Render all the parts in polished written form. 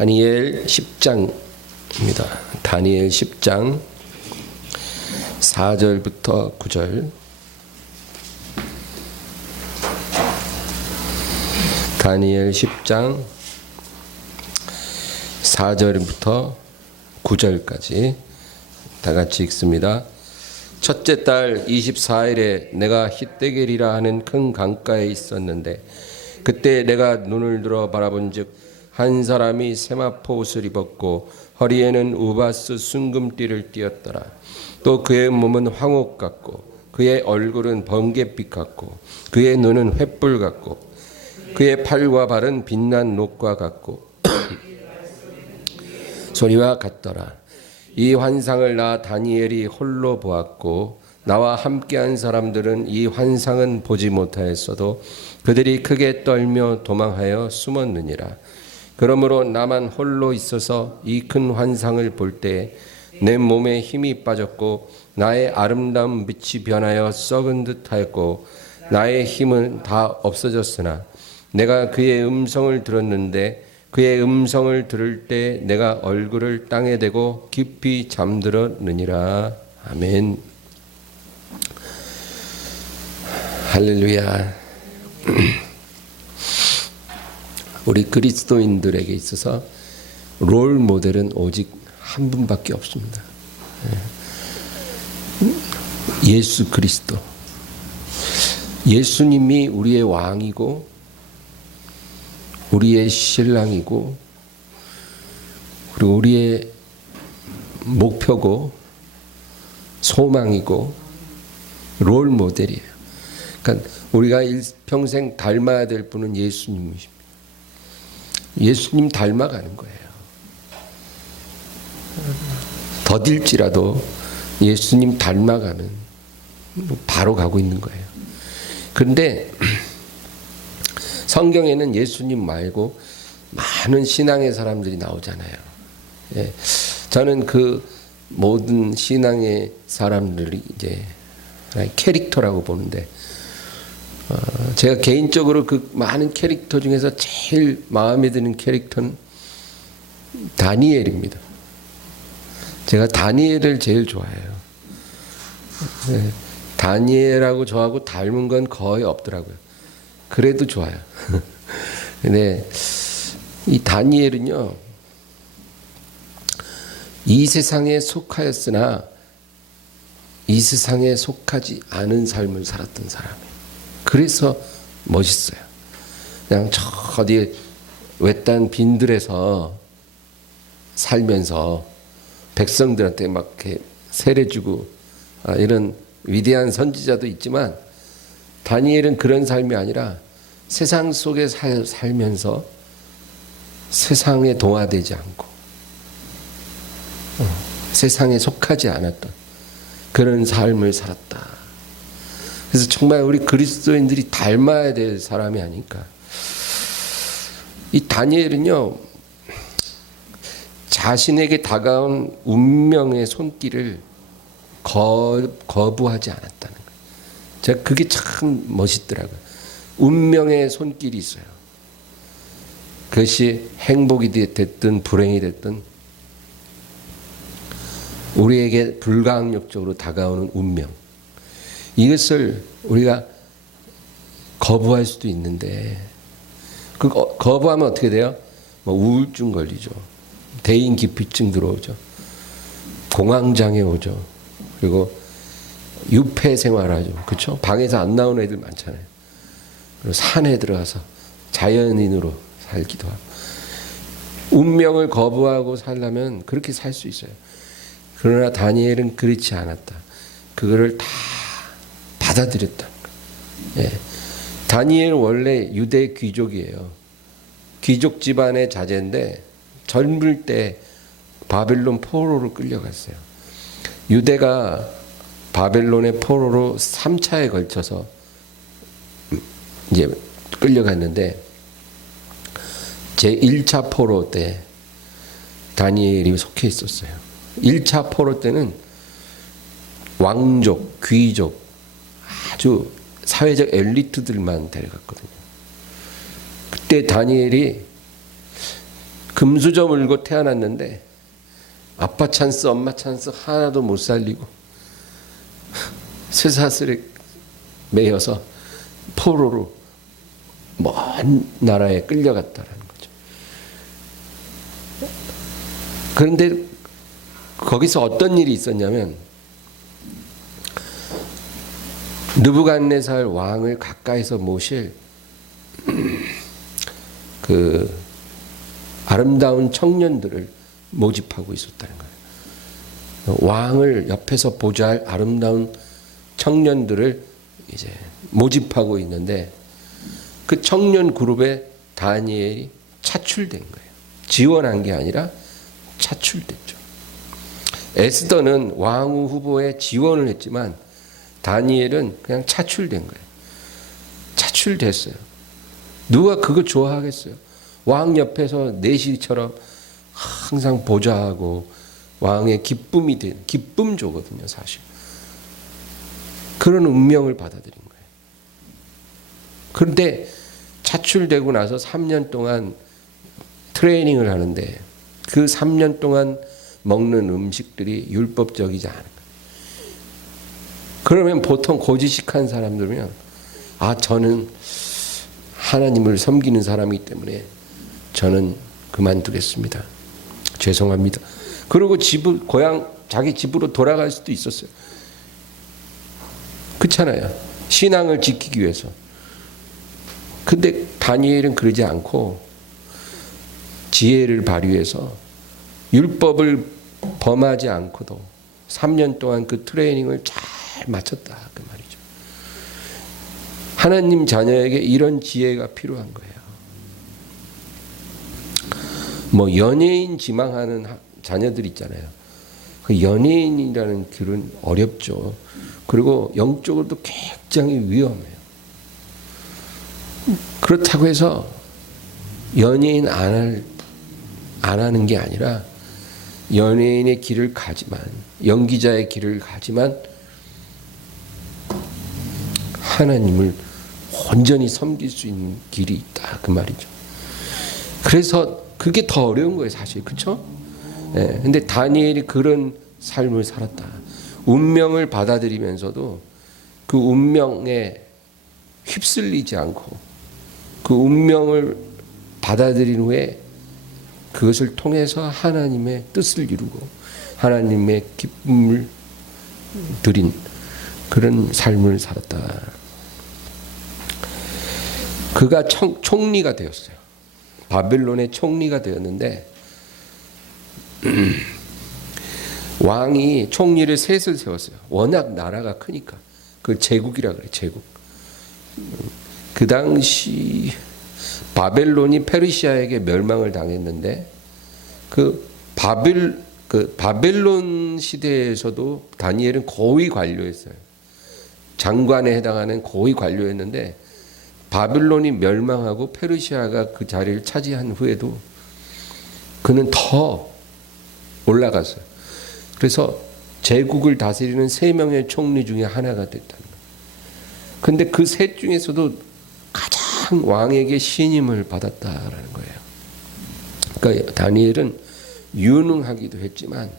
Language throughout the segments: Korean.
다니엘 10장입니다. 다니엘 10장 4절부터 9절. 다니엘 10장 4절부터 9절까지 다 같이 읽습니다. 첫째 달 24일에 내가 히데겔이라 하는 큰 강가에 있었는데 그때 내가 눈을 들어 바라본즉 한 사람이 세마포 옷을 입었고 허리에는 우바스 순금띠를 띠었더라. 또 그의 몸은 황옥 같고 그의 얼굴은 번갯빛 같고 그의 눈은 횃불 같고 그의 팔과 발은 빛난 녹과 같고 소리와 같더라. 이 환상을 나 다니엘이 홀로 보았고 나와 함께한 사람들은 이 환상은 보지 못하였어도 그들이 크게 떨며 도망하여 숨었느니라. 그러므로 나만 홀로 있어서 이 큰 환상을 볼 때 내 몸에 힘이 빠졌고 나의 아름다운 빛이 변하여 썩은 듯하였고 나의 힘은 다 없어졌으나 내가 그의 음성을 들었는데 그의 음성을 들을 때 내가 얼굴을 땅에 대고 깊이 잠들었느니라. 아멘. 할렐루야. 우리 그리스도인들에게 있어서 롤 모델은 오직 한 분밖에 없습니다. 예수 그리스도. 예수님이 우리의 왕이고 우리의 신랑이고 그리고 우리의 목표고 소망이고 롤 모델이에요. 그러니까 우리가 일평생 닮아야 될 분은 예수님이십니다. 예수님 닮아가는 거예요. 더딜지라도 예수님 닮아가는 바로 가고 있는 거예요. 그런데 성경에는 예수님 말고 많은 신앙의 사람들이 나오잖아요. 예. 저는 그 모든 신앙의 사람들이 이제 캐릭터라고 보는데, 제가 개인적으로 그 많은 캐릭터 중에서 제일 마음에 드는 캐릭터는 다니엘입니다. 제가 다니엘을 제일 좋아해요. 예. 다니엘하고 저하고 닮은 건 거의 없더라고요. 그래도 좋아요. 근데 이 다니엘은요, 이 세상에 속하였으나 이 세상에 속하지 않은 삶을 살았던 사람이에요. 그래서 멋있어요. 그냥 저 어디 외딴 빈들에서 살면서 백성들한테 막 이렇게 세례주고 이런 위대한 선지자도 있지만 다니엘은 그런 삶이 아니라 세상 속에 살면서 세상에 동화되지 않고 세상에 속하지 않았던 그런 삶을 살았다. 그래서 정말 우리 그리스도인들이 닮아야 될 사람이 아닐까. 이 다니엘은요, 자신에게 다가온 운명의 손길을 거부하지 않았다는 거예요. 제가 그게 참 멋있더라고요. 운명의 손길이 있어요. 그것이 행복이 됐든 불행이 됐든 우리에게 불가항력적으로 다가오는 운명, 이것을 우리가 거부할 수도 있는데 그 거부하면 어떻게 돼요? 뭐 우울증 걸리죠. 대인기피증 들어오죠. 공황장애 오죠. 그리고 유폐 생활하죠. 그렇죠? 방에서 안 나오는 애들 많잖아요. 그리고 산에 들어가서 자연인으로 살기도 하고. 운명을 거부하고 살려면 그렇게 살 수 있어요. 그러나 다니엘은 그렇지 않았다. 그거를 다 받아들였다. 예. 다니엘 원래 유대 귀족이에요. 귀족 집안의 자제인데 젊을 때 바벨론 포로로 끌려갔어요. 유대가 바벨론의 포로로 3차에 걸쳐서 이제 끌려갔는데 제 1차 포로 때 다니엘이 속해 있었어요. 1차 포로 때는 왕족, 귀족, 아주 사회적 엘리트들만 데려갔거든요. 그때 다니엘이 금수저 물고 태어났는데 아빠 찬스 엄마 찬스 하나도 못 살리고 쇠사슬에 매여서 포로로 먼 나라에 끌려갔다라는 거죠. 그런데 거기서 어떤 일이 있었냐면 느부갓네살 왕을 가까이서 모실 그 아름다운 청년들을 모집하고 있었다는 거예요. 왕을 옆에서 보좌 할 아름다운 청년들을 이제 모집하고 있는데 그 청년 그룹에 다니엘이 차출된 거예요. 지원한 게 아니라 차출됐죠. 에스더는 왕후 후보에 지원을 했지만 다니엘은 그냥 차출된 거예요. 차출됐어요. 누가 그거 좋아하겠어요? 왕 옆에서 내시처럼 항상 보좌하고 왕의 기쁨이 된 기쁨조거든요, 사실. 그런 운명을 받아들인 거예요. 그런데 차출되고 나서 3년 동안 트레이닝을 하는데 그 3년 동안 먹는 음식들이 율법적이지 않은 거예요. 그러면 보통 고지식한 사람들이면 저는 하나님을 섬기는 사람이기 때문에 저는 그만두겠습니다. 죄송합니다. 그리고 고향 자기 집으로 돌아갈 수도 있었어요. 그렇잖아요. 신앙을 지키기 위해서. 근데 다니엘은 그러지 않고 지혜를 발휘해서 율법을 범하지 않고도 3년 동안 그 트레이닝을 잘 마쳤다 그 말이죠. 하나님 자녀에게 이런 지혜가 필요한 거예요. 뭐 연예인 지망하는 자녀들 있잖아요. 그 연예인이라는 길은 어렵죠. 그리고 영적으로도 굉장히 위험해요. 그렇다고 해서 연예인 안 하는 게 아니라 연예인의 길을 가지만, 연기자의 길을 가지만 하나님을 온전히 섬길 수 있는 길이 있다 그 말이죠. 그래서 그게 더 어려운 거예요, 사실. 그렇죠? 예. 근데 다니엘이 그런 삶을 살았다. 운명을 받아들이면서도 그 운명에 휩쓸리지 않고 그 운명을 받아들인 후에 그것을 통해서 하나님의 뜻을 이루고 하나님의 기쁨을 드린 그런 삶을 살았다. 그가 총리가 되었어요. 바벨론의 총리가 되었는데 왕이 총리를 셋을 세웠어요. 워낙 나라가 크니까. 그 제국이라 그래, 제국. 그 당시 바벨론이 페르시아에게 멸망을 당했는데 그 바벨론 시대에서도 다니엘은 고위 관료였어요. 장관에 해당하는 고위 관료였는데 바벨론이 멸망하고 페르시아가 그 자리를 차지한 후에도 그는 더 올라갔어요. 그래서 제국을 다스리는 3명의 총리 중에 하나가 됐다는 거예요. 근데 그 셋 중에서도 가장 왕에게 신임을 받았다라는 거예요. 그러니까 다니엘은 유능하기도 했지만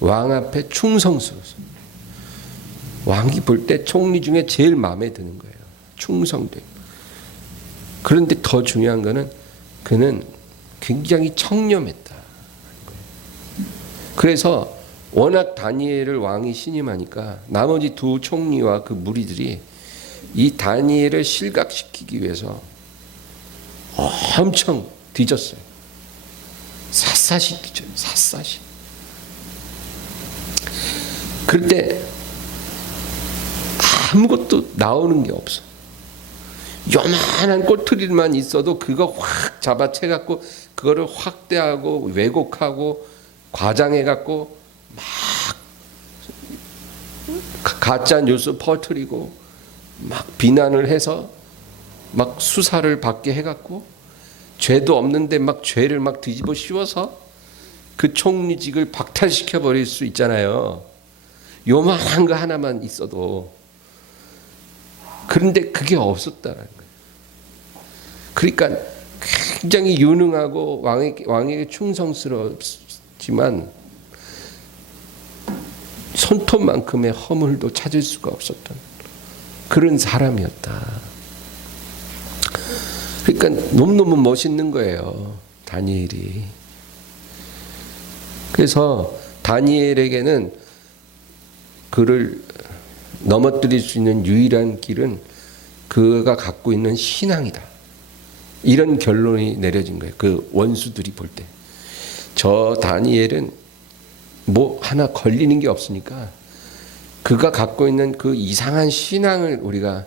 왕 앞에 충성스러웠어요. 왕이 볼 때 총리 중에 제일 마음에 드는 거예요. 충성돼. 그런데 더 중요한 거는 그는 굉장히 청렴했다. 그래서 워낙 다니엘을 왕이 신임하니까 나머지 두 총리와 그 무리들이 이 다니엘을 실각시키기 위해서 엄청 뒤졌어요. 샅샅이 뒤져요. 샅샅이. 그런데 아무것도 나오는 게 없어. 요만한 꼬투리만 있어도 그거 확 잡아채갖고 그거를 확대하고 왜곡하고 과장해갖고 막 가짜 뉴스 퍼뜨리고 막 비난을 해서 막 수사를 받게 해갖고 죄도 없는데 막 죄를 막 뒤집어 씌워서 그 총리직을 박탈시켜 버릴 수 있잖아요. 요만한 거 하나만 있어도. 그런데 그게 없었다는 거예요. 그러니까 굉장히 유능하고 왕에게 충성스럽지만 손톱만큼의 허물도 찾을 수가 없었던 그런 사람이었다. 그러니까 너무너무 멋있는 거예요, 다니엘이. 그래서 다니엘에게는 그를 넘어뜨릴 수 있는 유일한 길은 그가 갖고 있는 신앙이다. 이런 결론이 내려진 거예요. 그 원수들이 볼 때. 저 다니엘은 뭐 하나 걸리는 게 없으니까 그가 갖고 있는 그 이상한 신앙을 우리가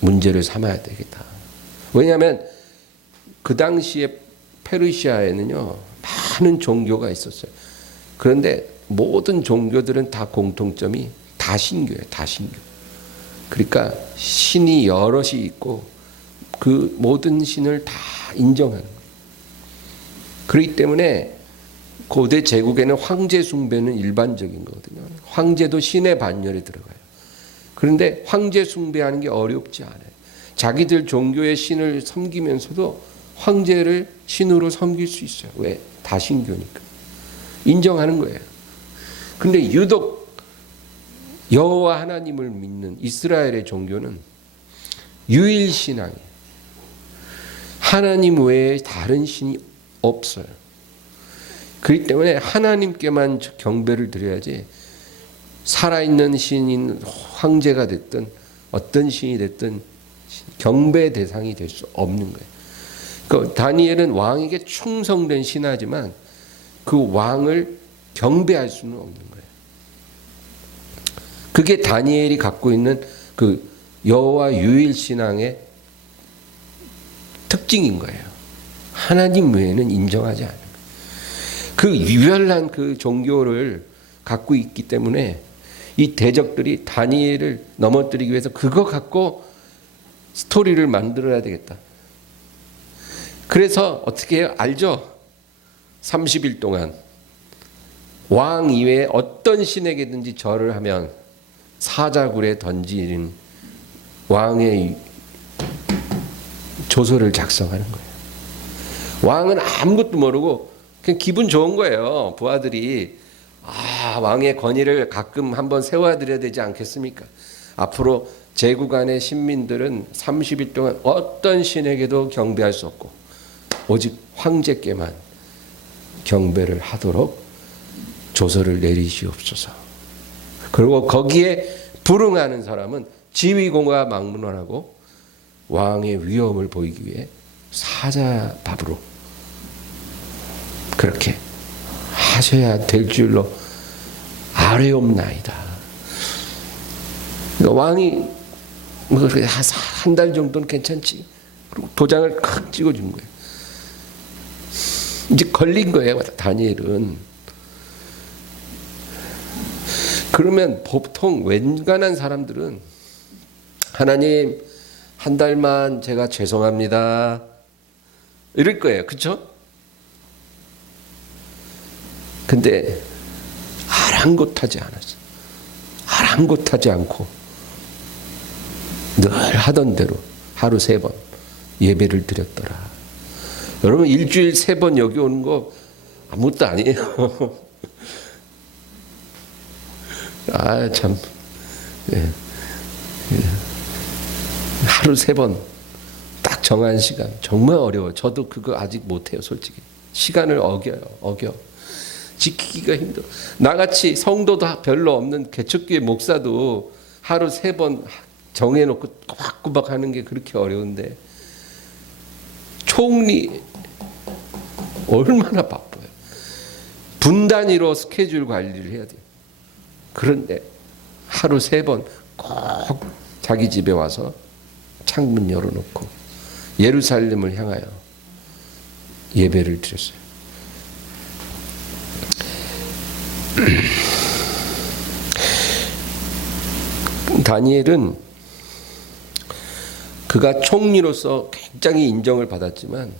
문제를 삼아야 되겠다. 왜냐하면 그 당시에 페르시아에는요, 많은 종교가 있었어요. 그런데 모든 종교들은 다 공통점이 다신교예요. 다신교. 그러니까 신이 여럿이 있고 그 모든 신을 다 인정하는 거예요. 그렇기 때문에 고대 제국에는 황제 숭배는 일반적인 거거든요. 황제도 신의 반열에 들어가요. 그런데 황제 숭배하는 게 어렵지 않아요. 자기들 종교의 신을 섬기면서도 황제를 신으로 섬길 수 있어요. 왜? 다신교니까. 인정하는 거예요. 근데 유독 여호와 하나님을 믿는 이스라엘의 종교는 유일신앙이에요. 하나님 외에 다른 신이 없어요. 그렇기 때문에 하나님께만 경배를 드려야지 살아있는 신인 황제가 됐든 어떤 신이 됐든 경배 대상이 될 수 없는 거예요. 그러니까 다니엘은 왕에게 충성된 신하지만 그 왕을 경배할 수는 없는 거예요. 그게 다니엘이 갖고 있는 그 여호와 유일신앙의 특징인 거예요. 하나님 외에는 인정하지 않는 거예요. 그 유별난 그 종교를 갖고 있기 때문에 이 대적들이 다니엘을 넘어뜨리기 위해서 그거 갖고 스토리를 만들어야 되겠다. 그래서 어떻게 해요? 알죠? 30일 동안 왕 이외에 어떤 신에게든지 절을 하면 사자굴에 던지는 왕의 조서를 작성하는 거예요. 왕은 아무것도 모르고 그냥 기분 좋은 거예요. 부하들이 왕의 권위를 가끔 한번 세워드려야 되지 않겠습니까? 앞으로 제국 안의 신민들은 30일 동안 어떤 신에게도 경배할 수 없고 오직 황제께만 경배를 하도록 조서를 내리시옵소서. 그리고 거기에 불응하는 사람은 지휘공과 막론하고 왕의 위엄을 보이기 위해 사자밥으로 그렇게 하셔야 될 줄로 아뢰옵나이다. 왕이 한 달 정도는 괜찮지. 그리고 도장을 칵 찍어준 거예요. 이제 걸린 거예요, 다니엘은. 그러면 보통 웬간한 사람들은 하나님 한 달만 제가 죄송합니다 이럴 거예요. 그렇죠? 근데 아랑곳하지 않았어. 아랑곳하지 않고 늘 하던 대로 하루 3번 예배를 드렸더라. 여러분 일주일 3번 여기 오는 거 아무것도 아니에요. 참. 하루 3번 딱 정한 시간 정말 어려워요. 저도 그거 아직 못해요. 솔직히 시간을 어겨 지키기가 힘들어. 나같이 성도도 별로 없는 개척교회 목사도 하루 3번 정해놓고 꼬박꼬박 하는 게 그렇게 어려운데 총리 얼마나 바빠요. 분 단위로 스케줄 관리를 해야 돼요. 그런데 하루 3번 꼭 자기 집에 와서 창문 열어놓고 예루살렘을 향하여 예배를 드렸어요. 다니엘은 그가 총리로서 굉장히 인정을 받았지만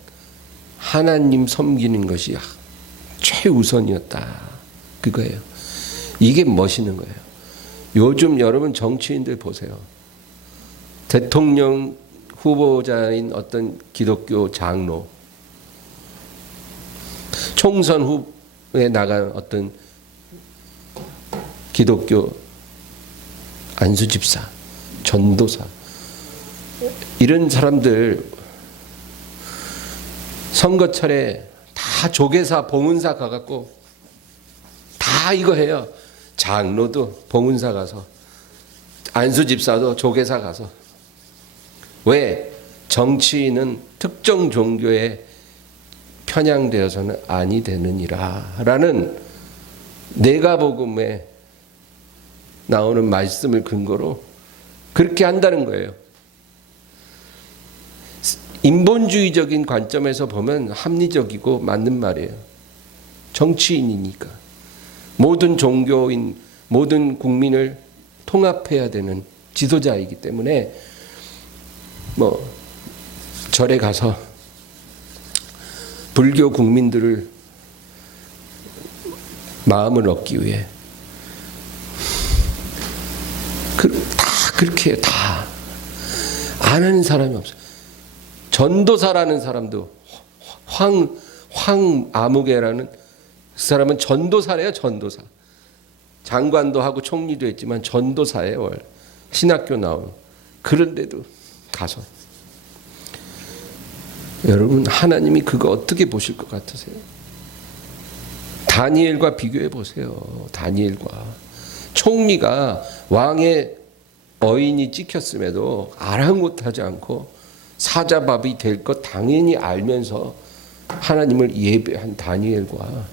하나님 섬기는 것이 최우선이었다. 그거예요. 이게 멋있는 거예요. 요즘 여러분 정치인들 보세요. 대통령 후보자인 어떤 기독교 장로, 총선 후에 나간 어떤 기독교 안수집사, 전도사, 이런 사람들 선거철에 다 조계사, 봉은사 가갖고 다 이거 해요. 장로도 봉은사 가서, 안수집사도 조계사 가서. 왜? 정치인은 특정 종교에 편향되어서는 아니 되느니라 라는 내가복음에 나오는 말씀을 근거로 그렇게 한다는 거예요. 인본주의적인 관점에서 보면 합리적이고 맞는 말이에요. 정치인이니까 모든 종교인, 모든 국민을 통합해야 되는 지도자이기 때문에 뭐 절에 가서 불교 국민들을 마음을 얻기 위해 다 그렇게 해요. 다 안 하는 사람이 없어요. 전도사라는 사람도 황아무개라는 그 사람은 전도사래요. 전도사. 장관도 하고 총리도 했지만 전도사예요. 신학교 나온. 그런데도 가서. 여러분, 하나님이 그거 어떻게 보실 것 같으세요? 다니엘과 비교해 보세요. 다니엘과. 총리가 왕의 어인이 찍혔음에도 아랑곳하지 않고 사자밥이 될 것 당연히 알면서 하나님을 예배한 다니엘과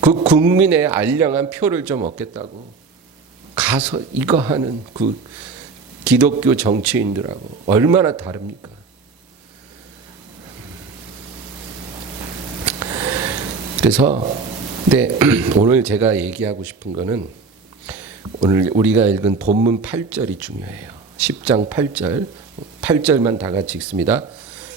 그 국민의 알량한 표를 좀 얻겠다고 가서 이거 하는 그 기독교 정치인들하고 얼마나 다릅니까? 그래서 근데 오늘 제가 얘기하고 싶은 거는 오늘 우리가 읽은 본문 8절이 중요해요. 10장 8절. 8절만 다 같이 읽습니다.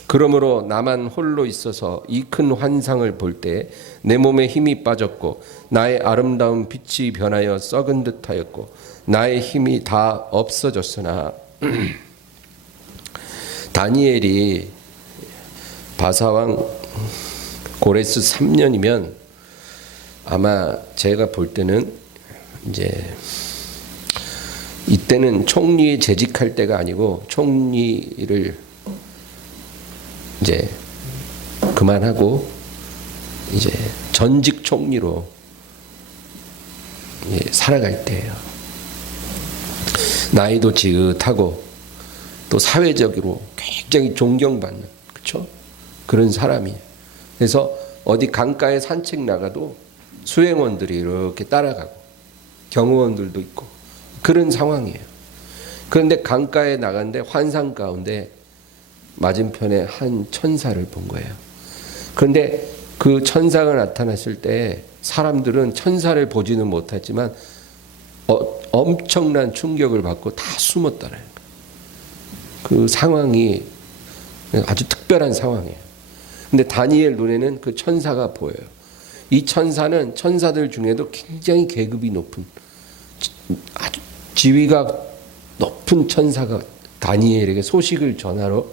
그러므로 나만 홀로 있어서 이 큰 환상을 볼 때 내 몸에 힘이 빠졌고 나의 아름다운 빛이 변하여 썩은 듯하였고 나의 힘이 다 없어졌으나 다니엘이 바사왕 고레스 3년이면 아마 제가 볼 때는 이제 이때는 총리에 재직할 때가 아니고 총리를 이제 그만하고 이제 전직 총리로 살아갈 때예요. 나이도 지긋하고 또 사회적으로 굉장히 존경받는, 그렇죠? 그런 사람이에요. 그래서 어디 강가에 산책 나가도 수행원들이 이렇게 따라가고 경호원들도 있고 그런 상황이에요. 그런데 강가에 나갔는데 환상 가운데 맞은편에 한 천사를 본 거예요. 그런데 그 천사가 나타났을 때 사람들은 천사를 보지는 못했지만 엄청난 충격을 받고 다 숨었다는 거예요. 그 상황이 아주 특별한 상황이에요. 근데 다니엘 눈에는 그 천사가 보여요. 이 천사는 천사들 중에도 굉장히 계급이 높은 아주 지위가 높은 천사가 다니엘에게 소식을 전하러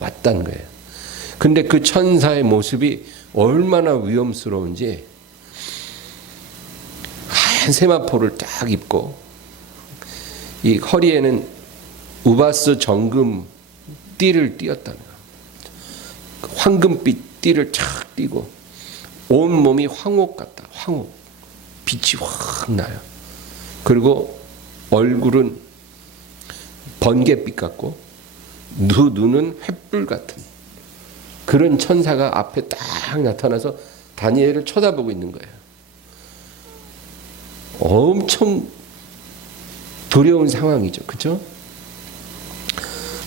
왔다는 거예요. 근데 그 천사의 모습이 얼마나 위험스러운지 하얀 세마포를 딱 입고 이 허리에는 우바스 정금 띠를 띄었다는 거예요. 황금빛 띠를 착 띄고 온 몸이 황옥 같다. 황옥. 빛이 확 나요. 그리고 얼굴은 번갯빛 같고 눈은 횃불 같은 그런 천사가 앞에 딱 나타나서 다니엘을 쳐다보고 있는 거예요. 엄청 두려운 상황이죠. 그렇죠?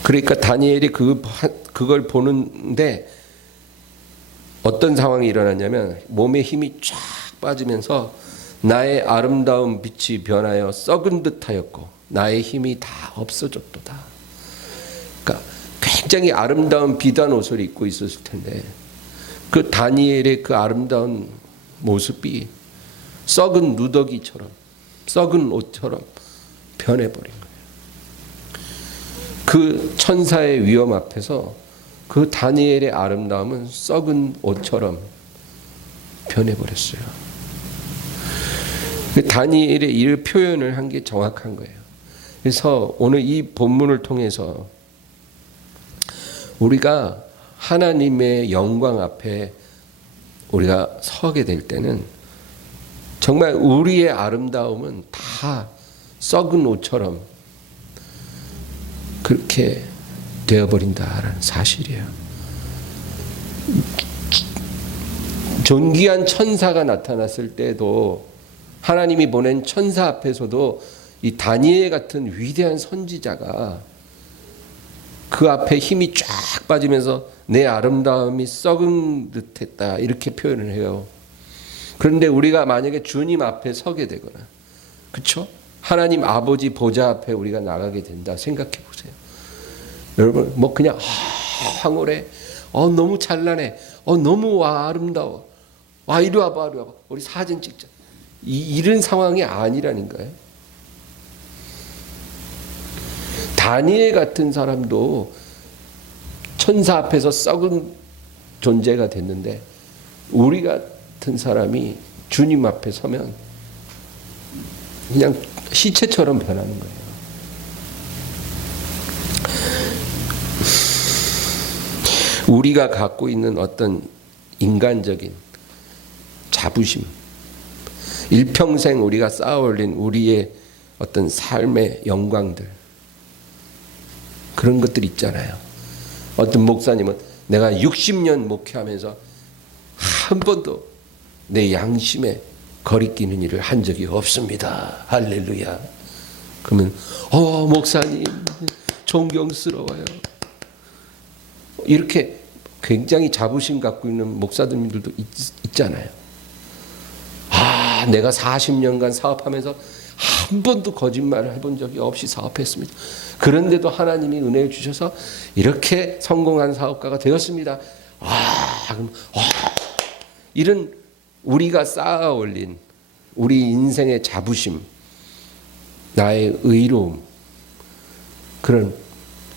그러니까 다니엘이 그걸 보는데 어떤 상황이 일어났냐면 몸에 힘이 쫙 빠지면서 나의 아름다운 빛이 변하여 썩은 듯하였고 나의 힘이 다 없어졌도다. 그러니까 굉장히 아름다운 비단 옷을 입고 있었을 텐데 그 다니엘의 그 아름다운 모습이 썩은 누더기처럼 썩은 옷처럼 변해버린 거예요. 그 천사의 위험 앞에서 그 다니엘의 아름다움은 썩은 옷처럼 변해버렸어요. 다니엘의 이 표현을 한 게 정확한 거예요. 그래서 오늘 이 본문을 통해서 우리가 하나님의 영광 앞에 우리가 서게 될 때는 정말 우리의 아름다움은 다 썩은 옷처럼 그렇게 되어버린다라는 사실이에요. 존귀한 천사가 나타났을 때도 하나님이 보낸 천사 앞에서도 이 다니엘 같은 위대한 선지자가 그 앞에 힘이 쫙 빠지면서 내 아름다움이 썩은 듯했다 이렇게 표현을 해요. 그런데 우리가 만약에 주님 앞에 서게 되거나, 그렇죠? 하나님 아버지 보좌 앞에 우리가 나가게 된다 생각해 보세요. 여러분 뭐 그냥 황홀해, 너무 찬란해, 너무 아름다워, 이리 와봐, 이리 와봐, 우리 사진 찍자, 이런 상황이 아니라는 거예요. 다니엘 같은 사람도 천사 앞에서 썩은 존재가 됐는데 우리 같은 사람이 주님 앞에 서면 그냥 시체처럼 변하는 거예요. 우리가 갖고 있는 어떤 인간적인 자부심, 일평생 우리가 쌓아 올린 우리의 어떤 삶의 영광들, 그런 것들 있잖아요. 어떤 목사님은 내가 60년 목회하면서 한 번도 내 양심에 거리끼는 일을 한 적이 없습니다. 할렐루야. 그러면 목사님 존경스러워요. 이렇게 굉장히 자부심 갖고 있는 목사님들도 있잖아요. 내가 40년간 사업하면서 한 번도 거짓말을 해본 적이 없이 사업했습니다. 그런데도 하나님이 은혜를 주셔서 이렇게 성공한 사업가가 되었습니다. 이런 우리가 쌓아 올린 우리 인생의 자부심, 나의 의로움, 그런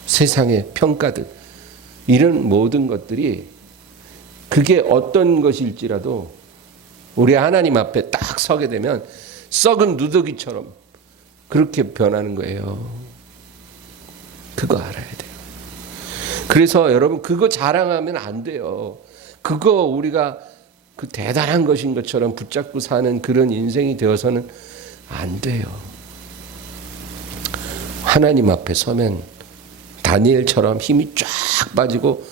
세상의 평가들, 이런 모든 것들이 그게 어떤 것일지라도 우리 하나님 앞에 딱 서게 되면 썩은 누더기처럼 그렇게 변하는 거예요. 그거 알아야 돼요. 그래서 여러분 그거 자랑하면 안 돼요. 그거 우리가 그 대단한 것인 것처럼 붙잡고 사는 그런 인생이 되어서는 안 돼요. 하나님 앞에 서면 다니엘처럼 힘이 쫙 빠지고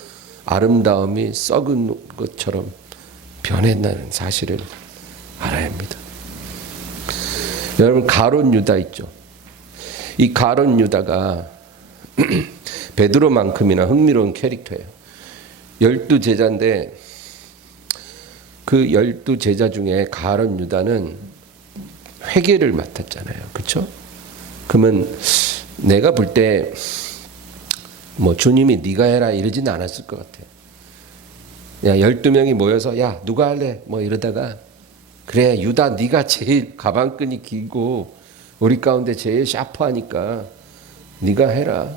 아름다움이 썩은 것처럼 변했다는 사실을 알아야 합니다. 여러분 가룟 유다 있죠. 이 가룟 유다가 베드로만큼이나 흥미로운 캐릭터예요. 12제자인데 그 12제자 중에 가룟 유다는 회계를 맡았잖아요. 그렇죠? 그러면 내가 볼 때 뭐 주님이 네가 해라 이러진 않았을 것 같아요. 12명이 모여서 야 누가 할래? 뭐 이러다가 그래 유다 네가 제일 가방끈이 길고 우리 가운데 제일 샤프하니까 네가 해라.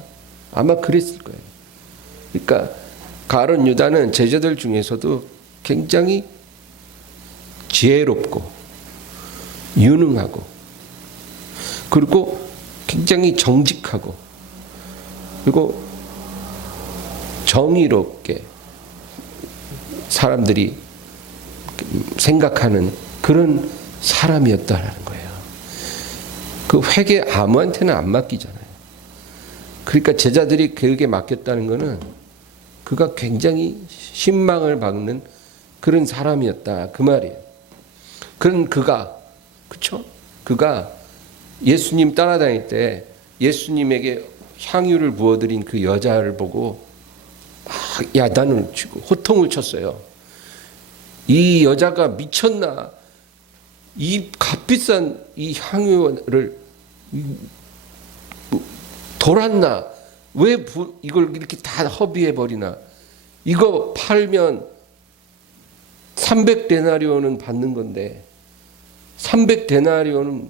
아마 그랬을 거예요. 그러니까 가룟 유다는 제자들 중에서도 굉장히 지혜롭고 유능하고 그리고 굉장히 정직하고 그리고 정의롭게 사람들이 생각하는 그런 사람이었다라는 거예요. 그 회계 아무한테는 안 맡기잖아요. 그러니까 제자들이 그에게 맡겼다는 것은 그가 굉장히 신망을 받는 그런 사람이었다 그 말이에요. 그런 그가 그렇죠? 그가 예수님 따라다닐 때 예수님에게 향유를 부어드린 그 여자를 보고 야단을 치고 호통을 쳤어요. 이 여자가 미쳤나? 이 값비싼 이 향유를 돌았나? 왜 이걸 이렇게 다 허비해 버리나? 이거 팔면 300데나리온은 받는 건데 300데나리온은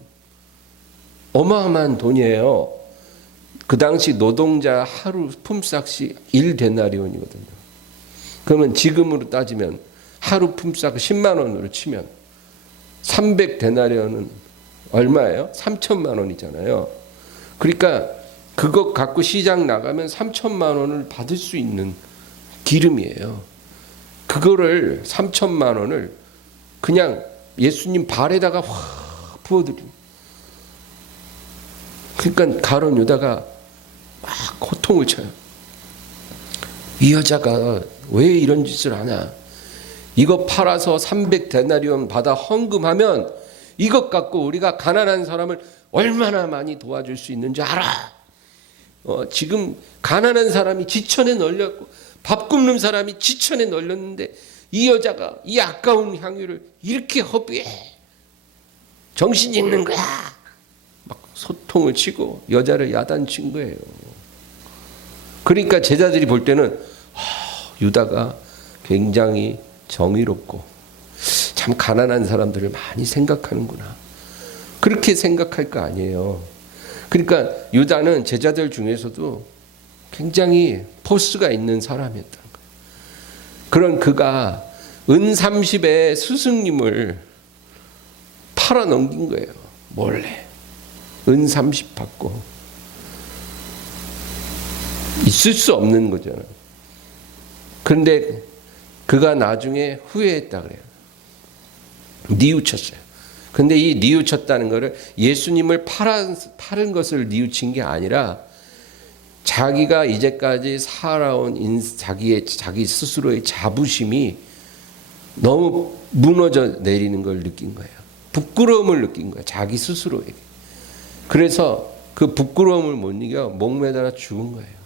어마어마한 돈이에요. 그 당시 노동자 하루 품삯이 1데나리온이거든요. 그러면 지금으로 따지면 하루 품삯 10만 원으로 치면 300데나리온은 얼마예요? 3천만 원이잖아요. 그러니까 그거 갖고 시장 나가면 3천만 원을 받을 수 있는 기름이에요. 그거를 3천만 원을 그냥 예수님 발에다가 확 부어드리고, 그러니까 가룟 유다가 막 고통을 쳐요. 이 여자가 왜 이런 짓을 하냐? 이거 팔아서 300데나리온 받아 헌금하면 이것 갖고 우리가 가난한 사람을 얼마나 많이 도와줄 수 있는지 알아. 지금 가난한 사람이 지천에 널렸고 밥 굶는 사람이 지천에 널렸는데 이 여자가 이 아까운 향유를 이렇게 허비해. 정신 있는 거야. 막 소통을 치고 여자를 야단친 거예요. 그러니까 제자들이 볼 때는 유다가 굉장히 정의롭고 참 가난한 사람들을 많이 생각하는구나, 그렇게 생각할 거 아니에요. 그러니까 유다는 제자들 중에서도 굉장히 포스가 있는 사람이었던 거예요. 그런 그가 은 30의 스승님을 팔아 넘긴 거예요. 몰래 은 30 받고. 있을 수 없는 거잖아요. 그런데 그가 나중에 후회했다 그래요. 뉘우쳤어요. 근데 이 뉘우쳤다는 거를 예수님을 파는 것을 뉘우친 게 아니라 자기가 이제까지 살아온 자기 스스로의 자부심이 너무 무너져 내리는 걸 느낀 거예요. 부끄러움을 느낀 거예요. 자기 스스로에게. 그래서 그 부끄러움을 못 이겨 목매달아 죽은 거예요.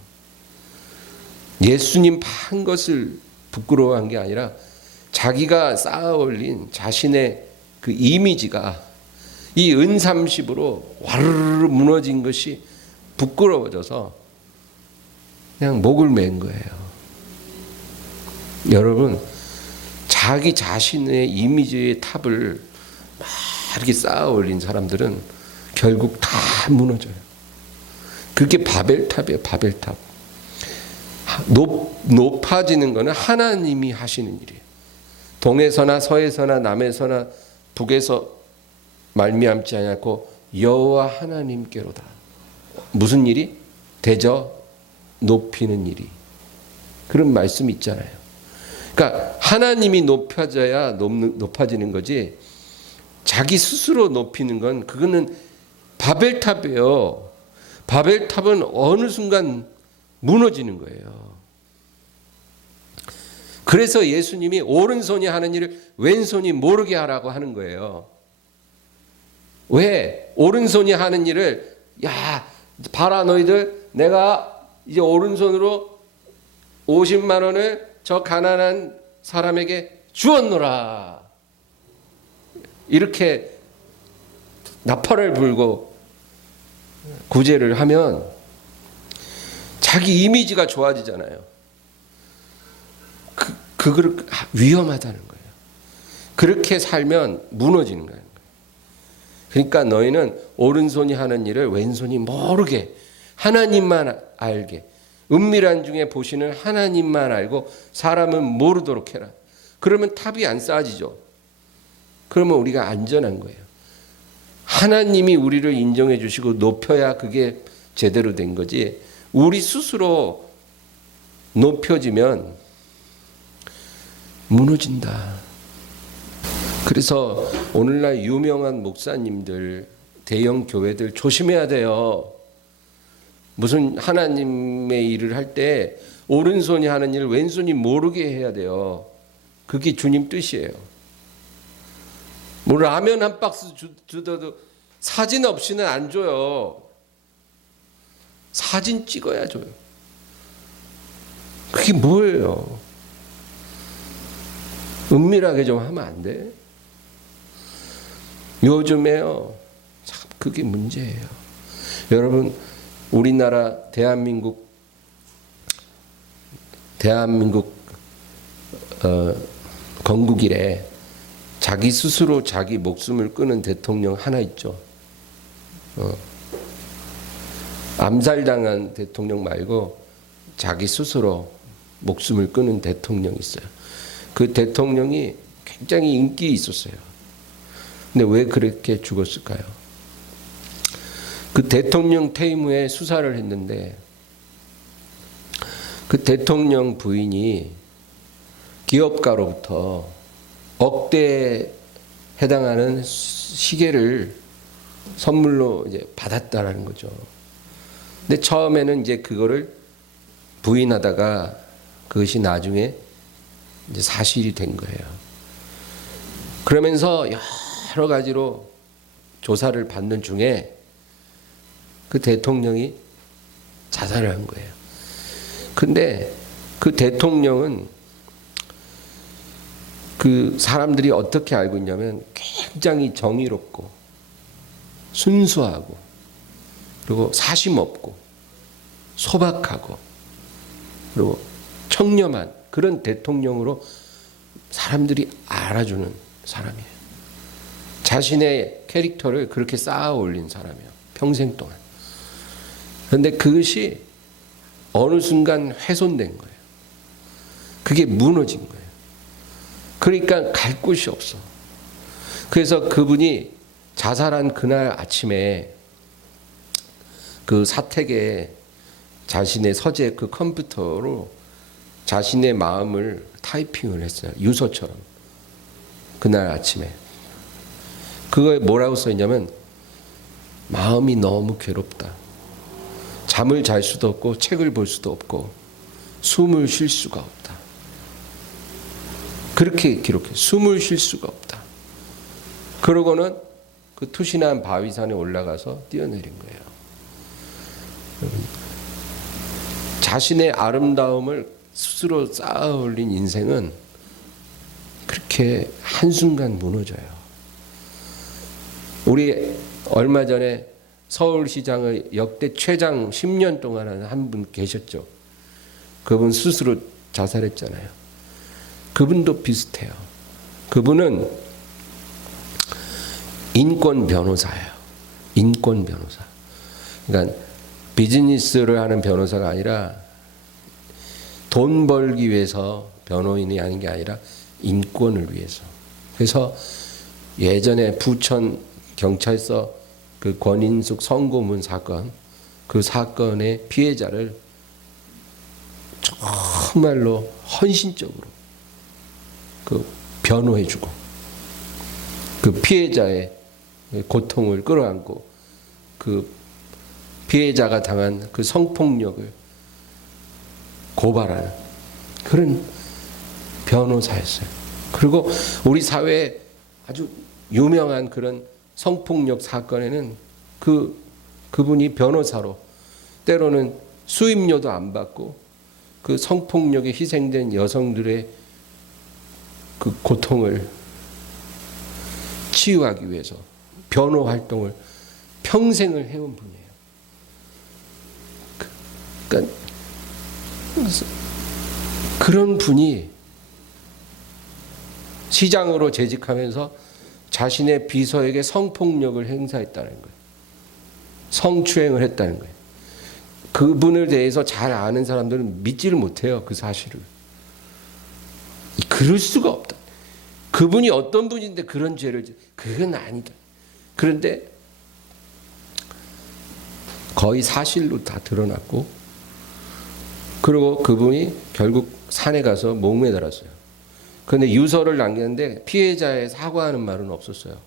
예수님 판 것을 부끄러워한 게 아니라 자기가 쌓아 올린 자신의 그 이미지가 이 은 30으로 와르르 무너진 것이 부끄러워져서 그냥 목을 맨 거예요. 여러분, 자기 자신의 이미지의 탑을 막 이렇게 쌓아 올린 사람들은 결국 다 무너져요. 그게 바벨탑이에요. 바벨탑. 높아지는 것은 하나님이 하시는 일이에요. 동에서나 서에서나 남에서나 북에서 말미암지 않고 여호와 하나님께로다. 무슨 일이? 대저 높이는 일이. 그런 말씀이 있잖아요. 그러니까 하나님이 높아져야 높아지는 거지, 자기 스스로 높이는 건 그거는 바벨탑이에요. 바벨탑은 어느 순간 무너지는 거예요. 그래서 예수님이 오른손이 하는 일을 왼손이 모르게 하라고 하는 거예요. 왜? 오른손이 하는 일을, 야, 봐라 너희들, 내가 이제 오른손으로 50만 원을 저 가난한 사람에게 주었노라. 이렇게 나팔을 불고 구제를 하면 자기 이미지가 좋아지잖아요. 그걸 위험하다는 거예요. 그렇게 살면 무너지는 거예요. 그러니까 너희는 오른손이 하는 일을 왼손이 모르게, 하나님만 알게, 은밀한 중에 보시는 하나님만 알고 사람은 모르도록 해라. 그러면 탑이 안 쌓아지죠. 그러면 우리가 안전한 거예요. 하나님이 우리를 인정해 주시고 높여야 그게 제대로 된 거지, 우리 스스로 높여지면 무너진다. 그래서 오늘날 유명한 목사님들, 대형 교회들 조심해야 돼요. 무슨 하나님의 일을 할 때 오른손이 하는 일을 왼손이 모르게 해야 돼요. 그게 주님 뜻이에요. 뭐 라면 한 박스 주더라도 사진 없이는 안 줘요. 사진 찍어야 줘요. 그게 뭐예요? 은밀하게 좀 하면 안 돼? 요즘에요, 참 그게 문제예요. 여러분, 우리나라 대한민국 건국 이래 자기 스스로 자기 목숨을 끊은 대통령 하나 있죠. 암살당한 대통령 말고 자기 스스로 목숨을 끊은 대통령이 있어요. 그 대통령이 굉장히 인기 있었어요. 근데 왜 그렇게 죽었을까요? 그 대통령 퇴임 후에 수사를 했는데 그 대통령 부인이 기업가로부터 억대에 해당하는 시계를 선물로 이제 받았다라는 거죠. 근데 처음에는 이제 그거를 부인하다가 그것이 나중에 이제 사실이 된 거예요. 그러면서 여러 가지로 조사를 받는 중에 그 대통령이 자살을 한 거예요. 근데 그 대통령은 그 사람들이 어떻게 알고 있냐면 굉장히 정의롭고 순수하고 그리고 사심 없고 소박하고 그리고 청렴한 그런 대통령으로 사람들이 알아주는 사람이에요. 자신의 캐릭터를 그렇게 쌓아 올린 사람이에요. 평생 동안. 그런데 그것이 어느 순간 훼손된 거예요. 그게 무너진 거예요. 그러니까 갈 곳이 없어. 그래서 그분이 자살한 그날 아침에 그 사택에 자신의 서재 그 컴퓨터로 자신의 마음을 타이핑을 했어요. 유서처럼. 그날 아침에. 그거에 뭐라고 써있냐면 마음이 너무 괴롭다. 잠을 잘 수도 없고 책을 볼 수도 없고 숨을 쉴 수가 없다. 그렇게 기록해. 숨을 쉴 수가 없다. 그러고는 그 투신한 바위산에 올라가서 뛰어내린 거예요. 자신의 아름다움을 스스로 쌓아 올린 인생은 그렇게 한순간 무너져요. 우리 얼마 전에 서울시장의 역대 최장 10년 동안 하는 한 분 계셨죠. 그분 스스로 자살했잖아요. 그분도 비슷해요. 그분은 인권 변호사예요. 인권 변호사. 그러니까 비즈니스를 하는 변호사가 아니라 돈 벌기 위해서 변호인이 하는 게 아니라 인권을 위해서. 그래서 예전에 부천 경찰서 그 권인숙 성고문 사건, 그 사건의 피해자를 정말로 헌신적으로 그 변호해주고 그 피해자의 고통을 끌어안고 그 피해자가 당한 그 성폭력을 고발하는 그런 변호사였어요. 그리고 우리 사회에 아주 유명한 그런 성폭력 사건에는 그분이 변호사로 때로는 수임료도 안 받고 그 성폭력에 희생된 여성들의 그 고통을 치유하기 위해서 변호 활동을 평생을 해온 분이에요. 그러니까 그런 분이 시장으로 재직하면서 자신의 비서에게 성폭력을 행사했다는 거예요. 성추행을 했다는 거예요. 그분을 대해서 잘 아는 사람들은 믿지를 못해요. 그 사실을. 그럴 수가 없다. 그분이 어떤 분인데 그런 죄를 그건 아니다. 그런데 거의 사실로 다 드러났고 그리고 그분이 결국 산에 가서 목매달았어요. 그런데 유서를 남겼는데 피해자의 사과하는 말은 없었어요.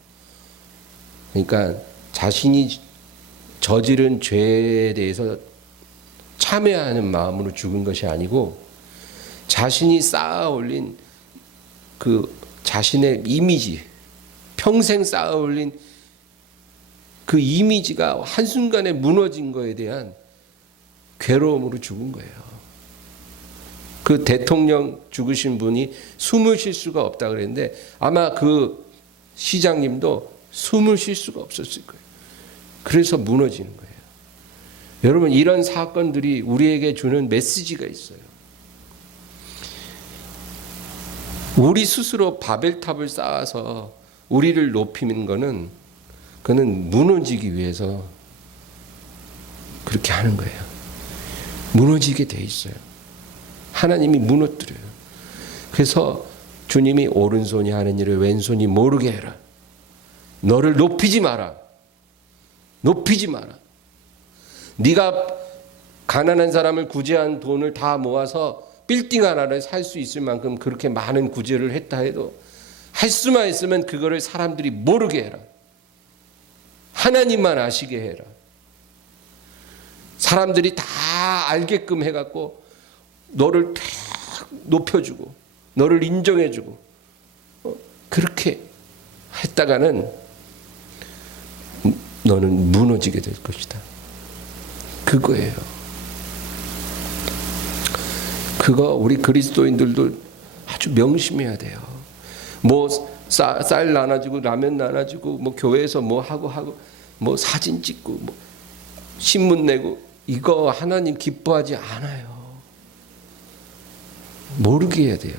그러니까 자신이 저지른 죄에 대해서 참회하는 마음으로 죽은 것이 아니고 자신이 쌓아 올린 그 자신의 이미지, 평생 쌓아 올린 그 이미지가 한순간에 무너진 거에 대한 괴로움으로 죽은 거예요. 그 대통령 죽으신 분이 숨을 쉴 수가 없다 그랬는데 아마 그 시장님도 숨을 쉴 수가 없었을 거예요. 그래서 무너지는 거예요. 여러분 이런 사건들이 우리에게 주는 메시지가 있어요. 우리 스스로 바벨탑을 쌓아서 우리를 높이는 거는 그는 무너지기 위해서 그렇게 하는 거예요. 무너지게 돼 있어요. 하나님이 무너뜨려요. 그래서 주님이 오른손이 하는 일을 왼손이 모르게 해라. 너를 높이지 마라. 높이지 마라. 네가 가난한 사람을 구제한 돈을 다 모아서 빌딩 하나를 살 수 있을 만큼 그렇게 많은 구제를 했다 해도 할 수만 있으면 그거를 사람들이 모르게 해라. 하나님만 아시게 해라. 사람들이 다 알게끔 해갖고 너를 탁 높여주고 너를 인정해주고 그렇게 했다가는 너는 무너지게 될 것이다. 그거예요. 그거 우리 그리스도인들도 아주 명심해야 돼요. 뭐 쌀 나눠주고 라면 나눠주고 뭐 교회에서 뭐 하고 뭐 사진 찍고 뭐 신문 내고 이거 하나님 기뻐하지 않아요. 모르게 해야 돼요.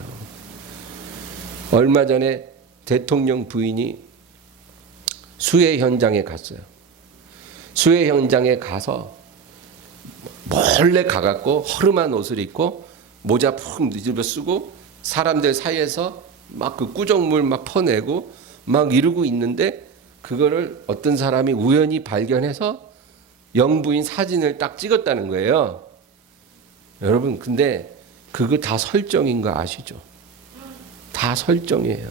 얼마 전에 대통령 부인이 수해 현장에 갔어요. 수해 현장에 가서 몰래 가갖고 허름한 옷을 입고 모자 푹 뒤집어 쓰고 사람들 사이에서 막 그 꾸정물 막 퍼내고 막 이러고 있는데 그거를 어떤 사람이 우연히 발견해서 영부인 사진을 딱 찍었다는 거예요. 여러분 근데 그거 다 설정인 거 아시죠? 다 설정이에요.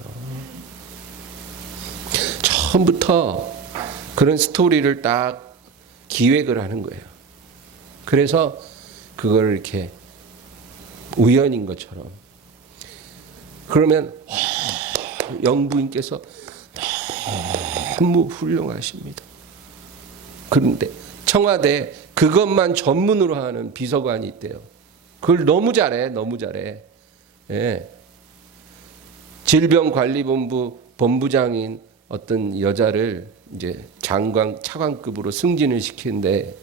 처음부터 그런 스토리를 딱 기획을 하는 거예요. 그래서 그걸 이렇게 우연인 것처럼 그러면 영부인께서 너무 훌륭하십니다. 그런데 청와대에 그것만 전문으로 하는 비서관이 있대요. 그걸 너무 잘해. 예. 질병관리본부 본부장인 어떤 여자를 이제 장관 차관급으로 승진을 시키는데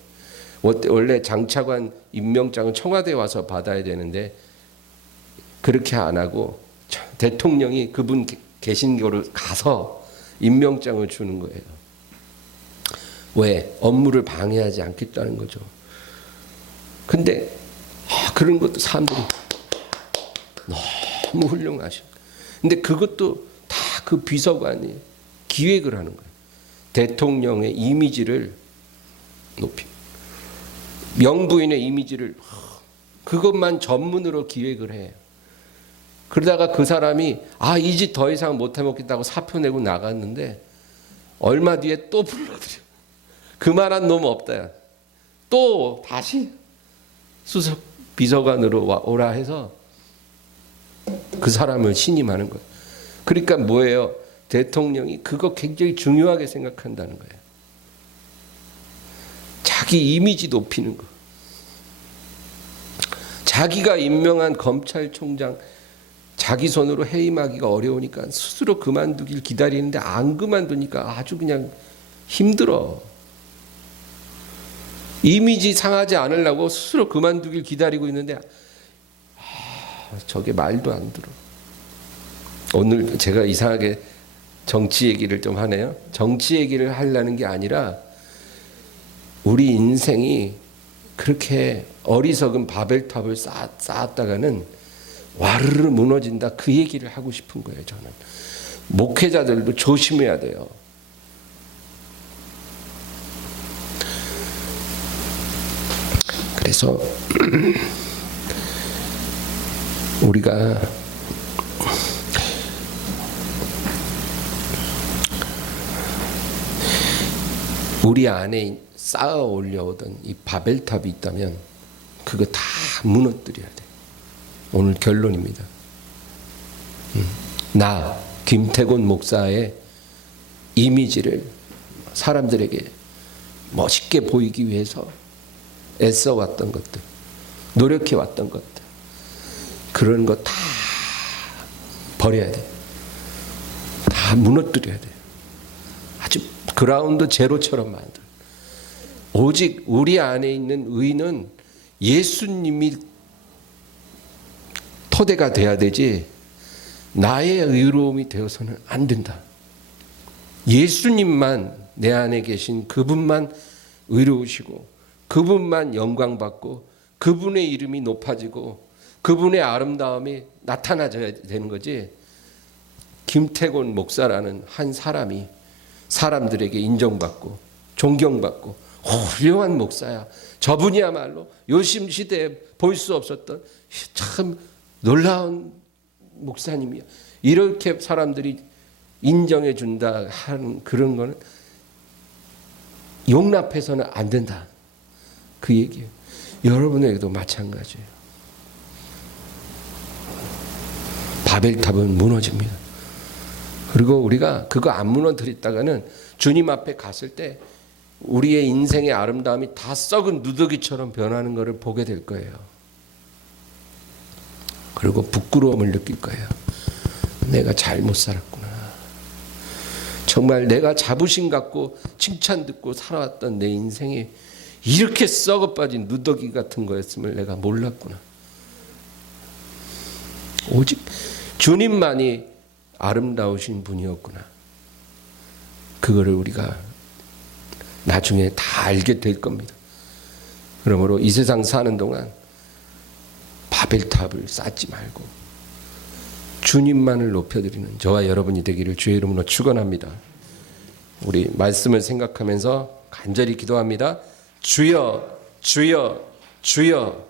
원래 장차관 임명장은 청와대에 와서 받아야 되는데 그렇게 안 하고 대통령이 그분 계신 곳으로 가서 임명장을 주는 거예요. 왜? 업무를 방해하지 않겠다는 거죠. 근데 그런 것도 사람들이 너무 훌륭하십니다. 근데 그것도 다 그 비서관이 기획을 하는 거예요. 대통령의 이미지를 높이 영부인의 이미지를 그것만 전문으로 기획을 해요. 그러다가 그 사람이 이 짓 더 이상 못 해먹겠다고 사표 내고 나갔는데 얼마 뒤에 또 불러들여. 그만한 놈 없다. 또 다시 수석 비서관으로 오라 해서 그 사람을 신임하는 거예요. 그러니까 뭐예요? 대통령이 그거 굉장히 중요하게 생각한다는 거예요. 자기 이미지 높이는 거. 자기가 임명한 검찰총장 자기 손으로 해임하기가 어려우니까 스스로 그만두길 기다리는데 안 그만두니까 아주 그냥 힘들어. 이미지 상하지 않으려고 스스로 그만두길 기다리고 있는데 저게 말도 안 들어. 오늘 제가 이상하게 정치 얘기를 좀 하네요. 정치 얘기를 하려는 게 아니라 우리 인생이 그렇게 어리석은 바벨탑을 쌓았다가는 와르르 무너진다. 그 얘기를 하고 싶은 거예요. 저는 목회자들도 조심해야 돼요. 그래서 우리가 우리 안에 쌓아 올려오던 이 바벨탑이 있다면 그거 다 무너뜨려야 돼. 오늘 결론입니다. 나 김태곤 목사의 이미지를 사람들에게 멋있게 보이기 위해서 애써왔던 것들, 노력해왔던 것들, 그런 거 다 버려야 돼. 다 무너뜨려야 돼. 아주 그라운드 제로처럼 만들. 오직 우리 안에 있는 의는 예수님이 토대가 돼야 되지 나의 의로움이 되어서는 안 된다. 예수님만 내 안에 계신 그분만 의로우시고 그분만 영광받고 그분의 이름이 높아지고 그분의 아름다움이 나타나져야 되는 거지. 김태곤 목사라는 한 사람이 사람들에게 인정받고 존경받고 훌륭한 목사야. 저분이야말로 요즘 시대에 볼 수 없었던 참 놀라운 목사님이야. 이렇게 사람들이 인정해 준다 하는 그런 거는 용납해서는 안 된다. 그 얘기예요. 여러분에게도 마찬가지예요. 바벨탑은 무너집니다. 그리고 우리가 그거 안 무너뜨렸다가는 주님 앞에 갔을 때 우리의 인생의 아름다움이 다 썩은 누더기처럼 변하는 것을 보게 될 거예요. 그리고 부끄러움을 느낄 거예요. 내가 잘못 살았구나. 정말 내가 자부심 갖고 칭찬 듣고 살아왔던 내 인생이 이렇게 썩어 빠진 누더기 같은 거였음을 내가 몰랐구나. 오직 주님만이 아름다우신 분이었구나. 그거를 우리가 나중에 다 알게 될 겁니다. 그러므로 이 세상 사는 동안 바벨탑을 쌓지 말고 주님만을 높여드리는 저와 여러분이 되기를 주의 이름으로 축원합니다. 우리 말씀을 생각하면서 간절히 기도합니다. 주여, 주여, 주여.